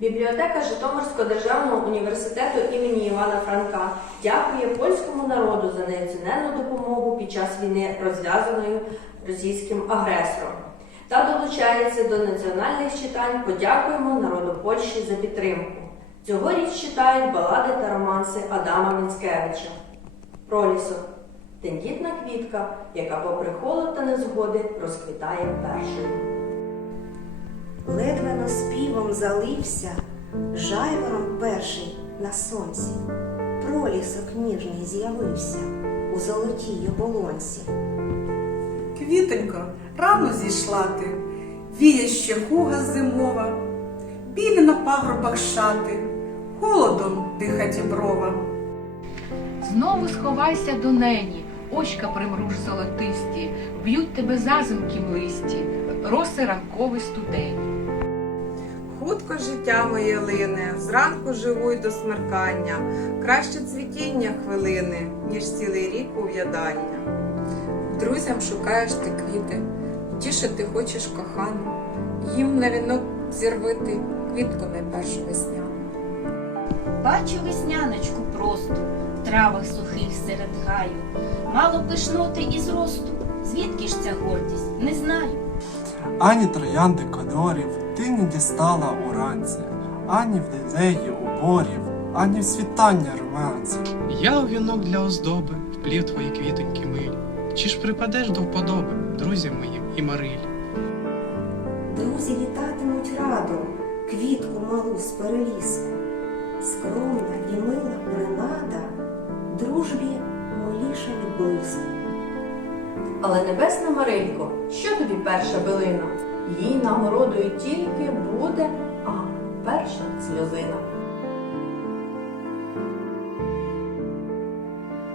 Бібліотека Житомирського державного університету імені Івана Франка дякує польському народу за неоціненну допомогу під час війни, розв'язаної російським агресором. Та долучається до національних читань Подякуємо народу Польщі за підтримку. Цьогоріч читають балади та романси Адама Міцкевича. Пролісок тендітна квітка, яка, попри холод та незгоди, розквітає першою. Ледве залився, жайвором перший на сонці. Пролісок ніжний з'явився у золотій оболонці. Квітонько, рано зійшла ти, віє ще хуга зимова, білі на пагорбах шати, холодом диха діброва. Знову сховайся до нені, очка примруж золотисті, б'ють тебе зазимки листі, роси ранкові студені. Хутко життя моє лине, зранку живу й до смеркання, краще цвітіння хвилини, ніж цілий рік ув'ядання. Друзям шукаєш ти квіти, тішити хочеш кохану, їм на вінок зірвити квітку найпершу весняну. Бачу весняночку просту, в травах сухих серед гаю. Мало пишноти і зросту, звідки ж ця гордість, не знаю. Ані троянди кольорів ти не дістала уранці, ані в лілеї уборів, ані в світання романців. Я у вінок для оздоби вплів твої квітоньки милі. Чи ж припадеш до вподоби, друзям моїм і Марилі? Друзі вітатимуть радо квітку малу з переліску. Скромна і мила принада, дружбі миліша від блиску. Але небесна Марилько, що тобі перша билина? Їй нагородою тільки буде, а перша сльозина.